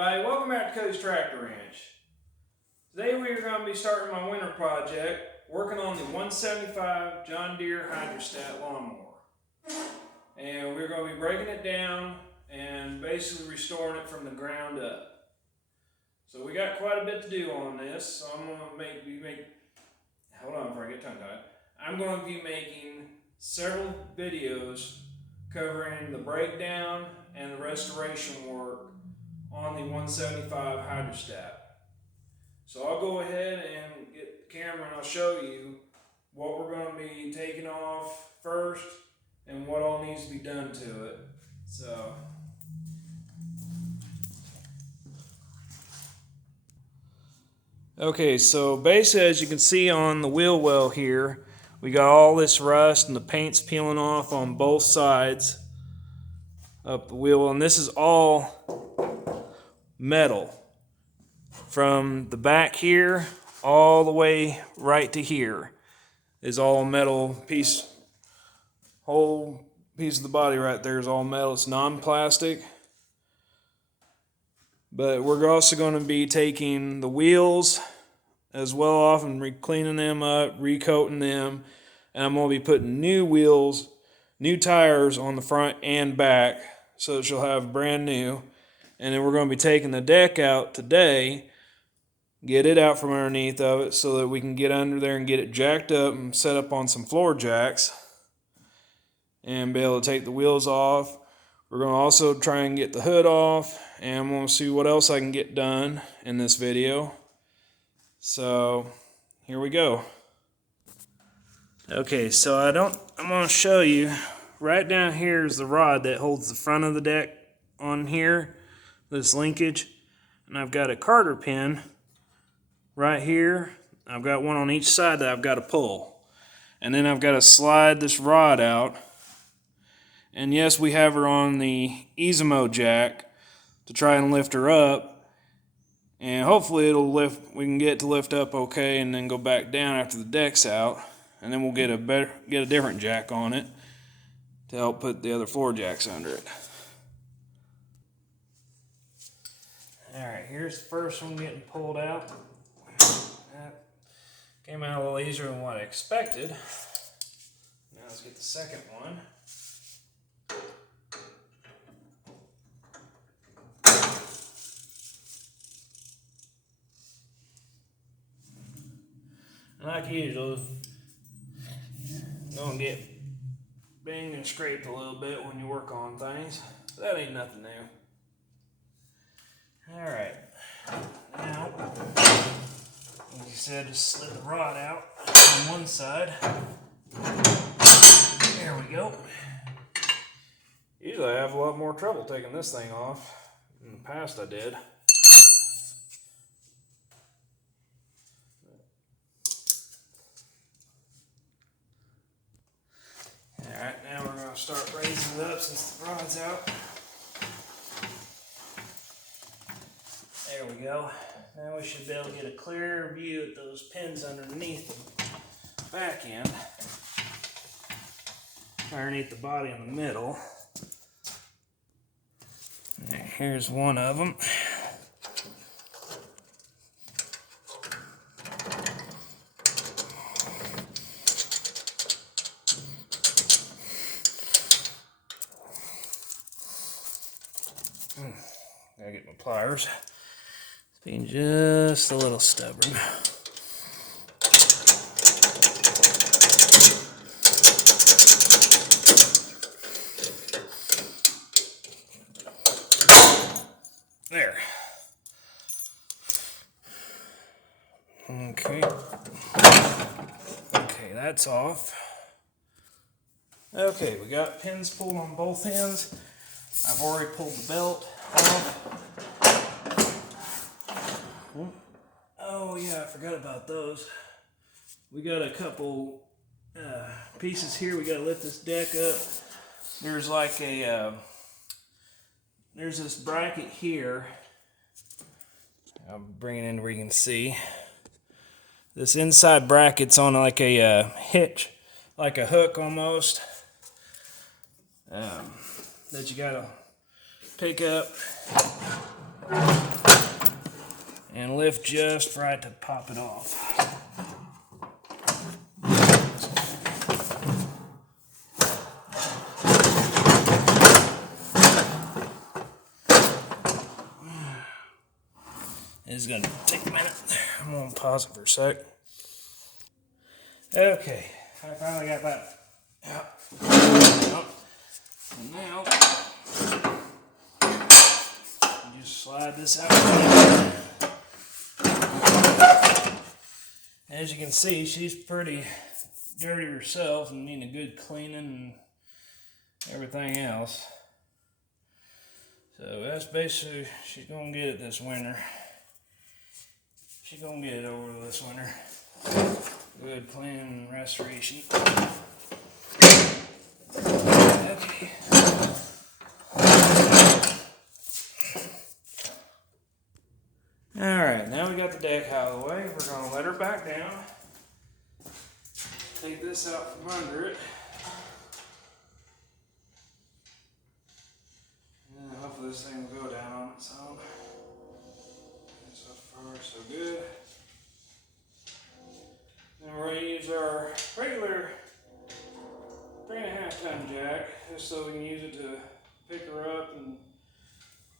everybody, welcome back to Cody's Tractor Ranch. Today we are going to be starting my winter project, working on the 175 John Deere hydrostat lawnmower. And we're going to be breaking it down and basically restoring it from the ground up. So we got quite a bit to do on this, so I'm going to hold on before I get tongue-tied. I'm going to be making several videos covering the breakdown and the restoration work on the 175 hydrostat. So I'll go ahead and get the camera and I'll show you what we're going to be taking off first and what all needs to be done to it. Okay, so basically as you can see on the wheel well here, we got all this rust and the paint's peeling off on both sides up the wheel well, and this is all metal from the back here all the way right to here is all metal piece. Whole piece of the body right there is all metal. It's non-plastic, but we're also going to be taking the wheels as well off and cleaning them up, recoating them, and I'm going to be putting new wheels, new tires on the front and back so that she'll have brand new. And then we're going to be taking the deck out today, get it out from underneath of it so that we can get under there and get it jacked up and set up on some floor jacks and be able to take the wheels off. We're going to also try and get the hood off, and I'm going to see what else I can get done in this video. So here we go. Okay, so I'm going to show you right down here is the rod that holds the front of the deck on here. This linkage, and I've got a carter pin right here. I've got one on each side that I've got to pull, and then I've got to slide this rod out. And yes, we have her on the Izamo jack to try and lift her up, and hopefully it'll lift. We can get it to lift up okay, and then go back down after the deck's out, and then we'll get a different jack on it to help put the other floor jacks under it. Alright, here's the first one getting pulled out. That came out a little easier than what I expected. Now let's get the second one. And like usual, gonna get banged and scraped a little bit when you work on things. That ain't nothing new. Alright, now, as you said, just slid the rod out on one side. There we go. Usually I have a lot more trouble taking this thing off. In the past I did. Alright, now we're going to start raising it up since the rod's out. There we go. Now we should be able to get a clear view at those pins underneath the back end. Underneath the body in the middle. And here's one of them. Gotta get my pliers. Being just a little stubborn. There. Okay. Okay, that's off. Okay, we got pins pulled on both ends. I've already pulled the belt off. Oh yeah, I forgot about those. We got a couple pieces here. We got to lift this deck up. There's like a there's this bracket here. I'll bring it in where you can see. This inside bracket's on like a hitch, like a hook almost. That you gotta pick up and lift just right to pop it off. It's gonna take a minute. I'm gonna pause it for a sec. Okay, I finally got that out. And now, you just slide this out. As you can see, she's pretty dirty herself and needing a good cleaning and everything else. So that's basically, she's gonna get it this winter. She's gonna get it over this winter. Good cleaning and restoration. Okay. Alright, now we got the deck out of the way. We're gonna let her back down. Take this out from under it. And hopefully this thing will go down on its own. And so far, so good. Then we're going to use our regular 3.5 ton jack, just so we can use it to pick her up and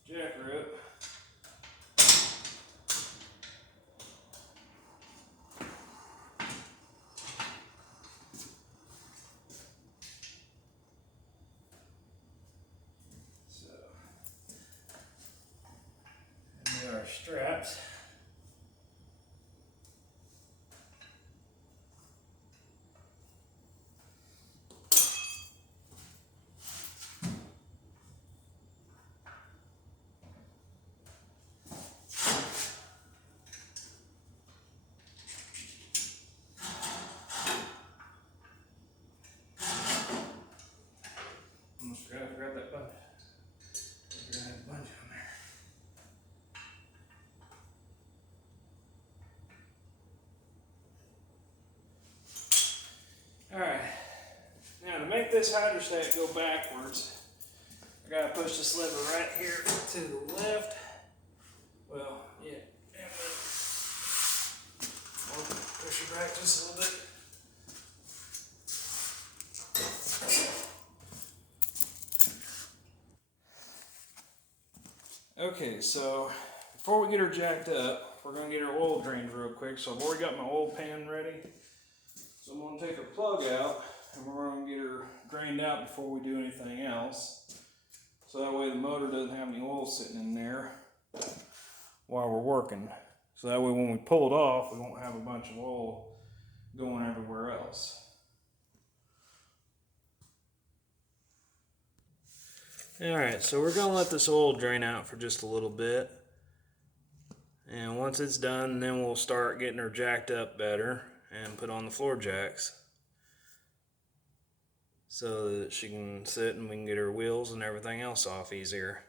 jack her up. So, and there are straps. Almost forgot to grab that bunch. We're gonna have a bunch on there. Alright, now to make this hydrostat go backwards, I gotta push this lever right here to the left. Well, yeah, and I'll push it back just a little bit. Okay, so before we get her jacked up, we're going to get her oil drained real quick. So I've already got my oil pan ready. So I'm going to take her plug out and we're going to get her drained out before we do anything else. So that way the motor doesn't have any oil sitting in there while we're working. So that way when we pull it off, we won't have a bunch of oil going everywhere else. Alright, so we're going to let this oil drain out for just a little bit. And once it's done, then we'll start getting her jacked up better and put on the floor jacks so that she can sit and we can get her wheels and everything else off easier.